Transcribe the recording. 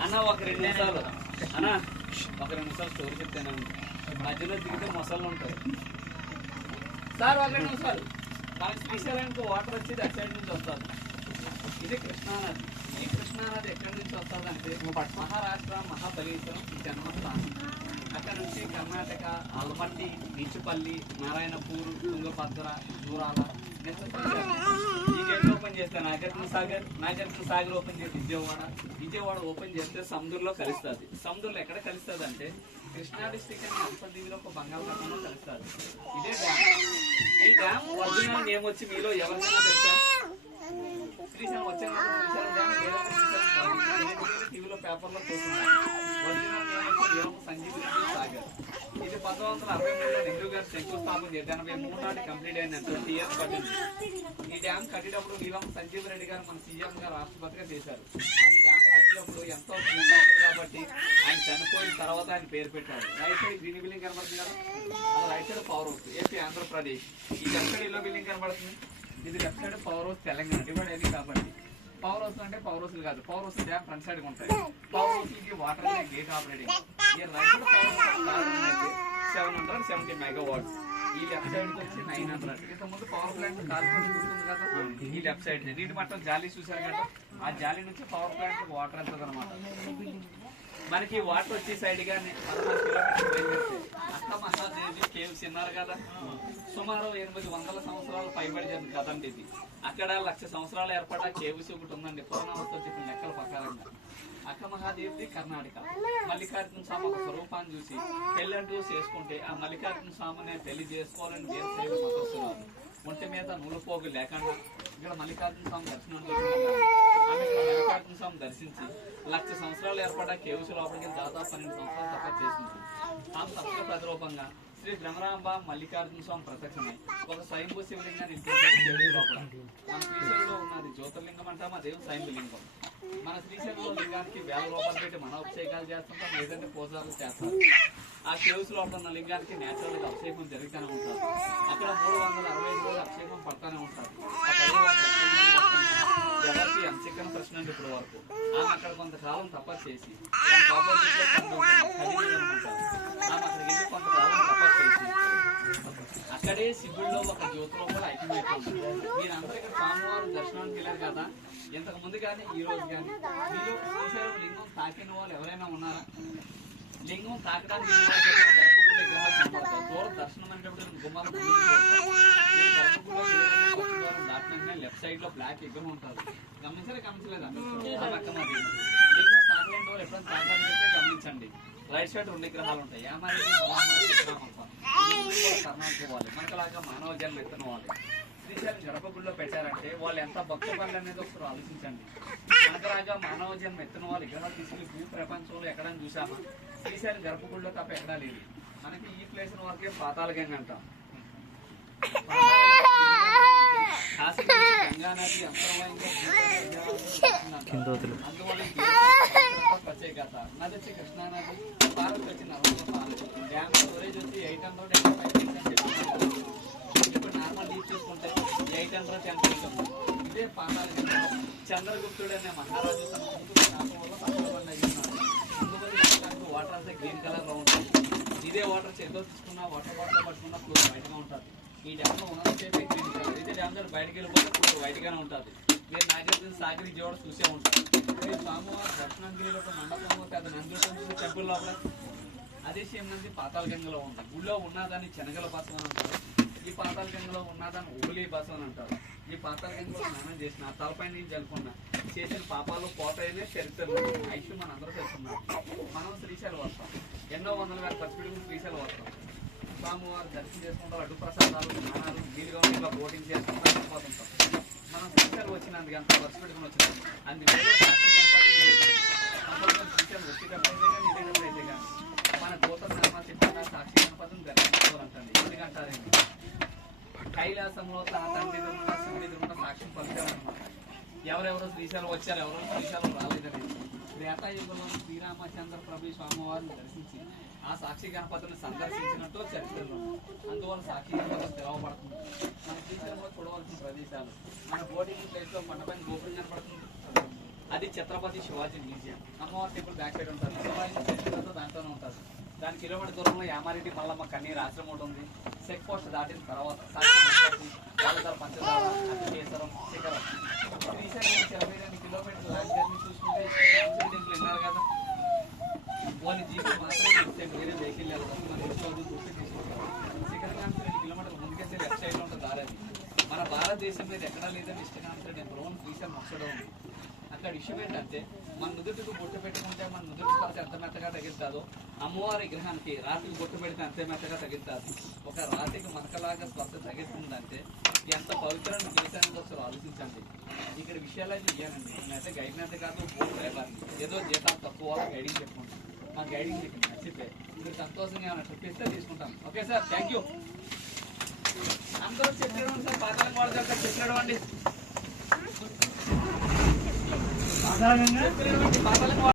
అన్న ఒక 2 నిమిషాలు అన్న ఒక 2 నిమిషాలు స్టోరీ చెప్తాను. మధ్యలో దిగితే మొసళ్ళు ఉంటాయి సార్. ఒక 2 నిమిషాలు శ్రీశైలానికి వాటర్ వచ్చేది అటు సైడ్ నుంచి వస్తుంది. ఇది కృష్ణానది. ఈ కృష్ణానది ఎక్కడి నుంచి వస్తుంది అంటే మహారాష్ట్ర మహాబలేశ్వరం ఈ జన్మస్థానం. అక్కడ నుంచి కర్ణాటక ఆల్మట్టి, బీచుపల్లి, నారాయణపూర్, తుంగభద్ర, జూరాల ఈ గేట్ ఓపెన్ చేస్తే నాగార్జున సాగర్ ఓపెన్ చేస్తే విజయవాడ ఓపెన్ చేస్తే సముద్రంలో కలుస్తుంది. సముద్రంలో ఎక్కడ కలుస్తుంది అంటే కృష్ణా డిస్టిక్ అని అంతర్దీవిలో ఒక బంగాళాఖాతంలో కలుస్తుంది. ఇదే డ్యామ్. ఈ డ్యామ్ ఒరిజినల్ నేమ్ వచ్చి మీలో ఎవరికైనా తెలుసా? శ్రీశైలం వచ్చిన శ్రీశైలం డ్యామ్ టీవీలో పేపర్లో చూస్తున్నారు. ఒరిజినల్ నేమ్ వచ్చి సంజీవ్ సాగర్. ఇది 1963లో నెహ్రూ గారు శంకుస్థాపన చేసి 83 నాటి కంప్లీట్ అయింది. 20 years పట్టింది. ఈ డ్యామ్ కట్టేటప్పుడు నీలం సంజీవ్ రెడ్డి గారు మన సీఎం గా రాష్ట్రపతిగా చేశారు. ఆయన డ్యామ్ కట్టేటప్పుడు ఎంతో కాబట్టి ఆయన చనిపోయిన తర్వాత ఆయన పేరు పెట్టారు. రైట్ సైడ్ గ్రీన్ బిల్డింగ్ కనబడుతుంది కదా, అది right side power house AP Andhra Pradesh. ఈ లెఫ్ట్ సైడ్ ఇల్లో బిల్డింగ్ కనబడుతుంది, ఇది left side power house Telangana. Divide అయింది కాబట్టి పవర్ హౌస్ అంటే పవర్ హౌస్లు కాదు, power house dam front side ఉంటాయి. పవర్ హౌస్ కి వాటర్ గేట్ ఆపరేటింగ్. ఈ right side power house 770 megawatts. ఈ లెఫ్ట్ సైడ్ వచ్చి 900. ఇంతకుముందు పవర్ ప్లాంట్ కాల్పుని గుర్తుంది కదా, ఈ లెఫ్ట్ సైడ్ నీటి మట్టం జాలి చూసారు కదా, ఆ జాలి నుంచి పవర్ ప్లాంట్ వాటర్ వెళ్తుంది అనమాట. మనకి వాటర్ వచ్చే సైడ్ గానే 16 కిలోమీటర్లు అక్క మహాదేవి కేవ్స్ విన్నారు కదా, సుమారు 800 సంవత్సరాలు పైబడి జరిగింది కదండి ఇది. అక్కడ 1,00,000 సంవత్సరాలు ఏర్పడ్డ కేవ్స్ ఒకటి ఉందండి పురాణాలతో చెప్పిన లెక్కల ప్రకారంగా. అక్క మహాదేవిది కర్ణాటక. మల్లికార్జున స్వామి ఒక స్వరూపాన్ని చూసి పెళ్ళంటూ చేసుకుంటే ఆ మల్లికార్జున స్వామిని పెళ్లి చేసుకోవాలని వేరు మతస్తున్నారు. ఒంటి మీద నూలుపోగు లేకుండా ఇక్కడ మల్లికార్జున స్వామి దర్శనం మల్లికార్జున స్వామి దర్శించి 1,00,000 సంవత్సరాలు ఏర్పడ్డ కేవ్స్ లోపలికి దాదాపు 12 సంవత్సరాలు తప్ప చేసింది. ఆమె తప్పక ప్రతిరూపంగా శ్రీ భ్రమరాంబ మల్లికార్జున స్వామి ప్రత్యక్షమై ఒక స్వయంభూ శివలింగాన్ని లోపల. మన శ్రీశైలంలో ఉన్నది జ్యోతిర్లింగం అంటాం, అదేం స్వయంభూ. మన శ్రీశైలంలో లింగానికి 1000 రూపాయలు పెట్టి మన అభిషేకాలు చేస్తుంటాం, లేదంటే పూజలు చేస్తాం. ఆ కేవ్స్ లోపల ఉన్న లింగానికి నేచురల్ గా అభిషేకం జరుగుతూనే ఉంటారు. అక్కడ 365 రోజులు అభిషేకం పడుతూనే ఉంటారు. ఎవరికి ఎంచికన్ ప్రశ్న అంటే ఇప్పుడు వరకు ఆమె అక్కడ కొంతకాలం తపస్సు చేసి ఆమె అక్కడికి వెళ్ళి కొంతకాలం తపస్సు చేసి అక్కడే శివుడిలో ఒక జ్యోతిలో కూడా ఐక్యమైపోతుంది. మీరందరూ ఇక్కడ స్వామివారు దర్శనానికి వెళ్ళారు కదా, ఇంతకు ముందు కానీ ఈ రోజు కానీ మీరు శ్రీశైలం లింగం తాకిన వాళ్ళు ఎవరైనా ఉన్నారా? లింగం తాకడానికి గర్భగుడి విగ్రహాలు కనబడతాయి. దూరం దర్శనం అనేటప్పుడు గుమ్మాలు గర్భగుడిలో దాటిన లెఫ్ట్ సైడ్ లో బ్లాక్ విగ్రహం ఉంటుంది. గమనించలేదా? లింగం తాకలేని వాళ్ళు ఎప్పుడైనా తాకడానికి చెప్తే గమనించండి. రైట్ సైడ్ 2 విగ్రహాలు ఉంటాయి. కర్ణాటక వాళ్ళు మనకులాగా మానవ జన్మ ఎత్తున వాళ్ళు శ్రీశైలం గర్భగుడిలో పెట్టారంటే వాళ్ళు ఎంత భక్తి పనులు అనేది ఒకసారి ఆలోచించండి. మనకులాగా మానవ జన్మ ఎత్తున వాళ్ళు విగ్రహాలు తీసుకుని భూ ప్రపంచంలో ఎక్కడైనా చూసామా? శ్రీశైలం గర్భగుడిలో తప్ప ఎక్కడా లేదు. మనకి ఈ ప్లేస్ వరకే పాతాళగంగ అంటాం. గంగా నది అందువల్ల ప్రత్యేకత. నది వచ్చి కృష్ణా నది, పార్వతి వచ్చి నర్మదా పార్వతి. డ్యామ్ స్టోరేజ్ వచ్చి 885. ఇప్పుడు నార్మల్ డీప్ చూసుకుంటే 810. ఇదే పాతాళగంగ. చంద్రగుప్తుడు అనే మహారాజు తన వాటర్ అంతా గ్రీన్ కలర్ లో ఉంటుంది. ఇదే వాటర్ చేతిలో తీసుకున్న వాటర్ పట్టుకున్న ఫ్లోర్ వైట్ గా ఉంటుంది. ఈ డ్యామ్ లో ఉన్నంతసేపే గ్రీన్ కలర్. ఇదే డ్యామ్ లో బయటకి వెళ్ళిపోతే ఫ్లోర్ వైట్ గానే ఉంటుంది. మీరు నాగార్జున సాగర్ విజయవాడ చూసే ఉంటారు. మీరు స్వామివారి దర్శనానికి వెళ్ళినప్పుడు మండపంలో పెద్ద నంది టెంపుల్ లోపల అదే సేమ్ నంది పాతాళగంగలో ఉంది. ఊళ్ళో ఉన్నదాన్ని శనగల బసం అని అంటారు. ఈ పాతాళగంగలో ఉన్నదాన్ని ఉబులి బసం అని అంటారు. ఈ పాతాళగంగలో స్నానం చేసిన తలపై నుంచి జలుపుకున్నా చేసిన పాపాలు పోతాయనే చరిత్రలు ఐశ్వర్యం మన అందరూ తెలుసుకున్నాం. మనం శ్రీశైలం వస్తాం, ఎన్నో వందల వేల ఖర్చు పెట్టుకుని శ్రీశైలం వస్తాం. స్వామివారు దర్శనం చేసుకుంటారు, అడ్డు ప్రసాదాలు స్నానాలు వీలుగా ఇలా బోటింగ్ చేసుకుంటాం, వెళ్ళిపోతుంటాం. మనం శ్రీశైలం వచ్చినందుకు ఎంత ఖర్చు పెట్టుకుని వచ్చినాం. అందుకే శ్రీశైలం వచ్చేటప్పుడు అయితే కానీ మన గోత్ర సిద్ధంగా సాక్షి గణపతిని దర్శించుకోవాలంటండి. ఎందుకంటారండి కైలాసంలో తన తండ్రి శివుడి సాక్ష్యం పలికారన్నమాట. ఎవరెవరు శ్రీశైలం వచ్చారు, ఎవరెవరు శ్రీశైలం రాలేదని. త్రేతాయుగంలో శ్రీరామచంద్ర ప్రభు స్వామివారిని దర్శించి ఆ సాక్షి గణపతిని సందర్శించినట్టు చరిత్రలో. అందువల్ల సాక్షి గణపతి తెరవబడుతుంది. మన శ్రీశైలంలో చూడవలసిన ప్రదేశాలు, మన బోర్డింగ్ ప్లేస్ లో కొండపైన గోపురం కనపడుతుంది, అది ఛత్రపతి శివాజీ మ్యూజియం. అమ్మవారి టెంపుల్ బ్యాక్ సైడ్ ఉంటుంది, శివాజీ చరిత్రతో దాంట్లోనే ఉంటుంది. దాని కిలోమీటర్ దూరంలో యామారెడ్డి మల్లమ్మ కన్నీరు ఆశ్రమం ఒకటి ఉంది. చెక్ పోస్ట్ దాటిన తర్వాత వాళ్ళ పంచదార కేసరం శిఖరం. శ్రీశైలం నుంచి 22 కిలోమీటర్ల లాంగ్ జర్నీ చూసుకుంటే టెంపుల్ విన్నారు కదా. ఓన్లీ జీపీ మాత్రమే వేరే వెహికల్ వెళ్తాం. మన ఇంట్లో గుర్తు తీసుకుంటాం. శిఖరం నుంచి 2 కిలోమీటర్ల ముందుకేస్తే లెఫ్ట్ సైడ్ లో ఉంటుంది దారి. మన భారతదేశం మీద ఎక్కడా లేదని ఇష్టం టెంపుల్ ఓన్ శ్రీశైలం అక్కడ ఉంది. అక్కడ విషయం ఏంటంటే మన నుదుటికి బొట్టు పెట్టుకుంటే మన నుదుటి స్పర్శ ఎంత మెత్తగా తగిలితాదో అమ్మవారి విగ్రహానికి రాతికి బొట్టు పెడితే అంతే మెత్తగా తగిలితాది. ఒక రాతికి మనకలాగా స్పర్శ తగ్గుతుందంటే ఎంత పవిత్రాన్ని చేశానని ఒకసారి ఆలోచించండి. ఇక్కడ విషయాలన్నీ ఇయ్యానండి. నేనైతే గైడ్ అయితే కాదు, బోర్డు డ్రైవర్ని. ఏదో జీతాలు తక్కువ గైడింగ్ చెప్పుకుంటాం. మా గైడింగ్ మీకు నచ్చితే మీరు సంతోషంగా ఏమైనా ట్రిప్ ఇస్తే తీసుకుంటాం. Okay sir, thank you. అందరూ చెప్పడం సార్, పాతాళం వాడు చెప్పడం అండి. పాతాళం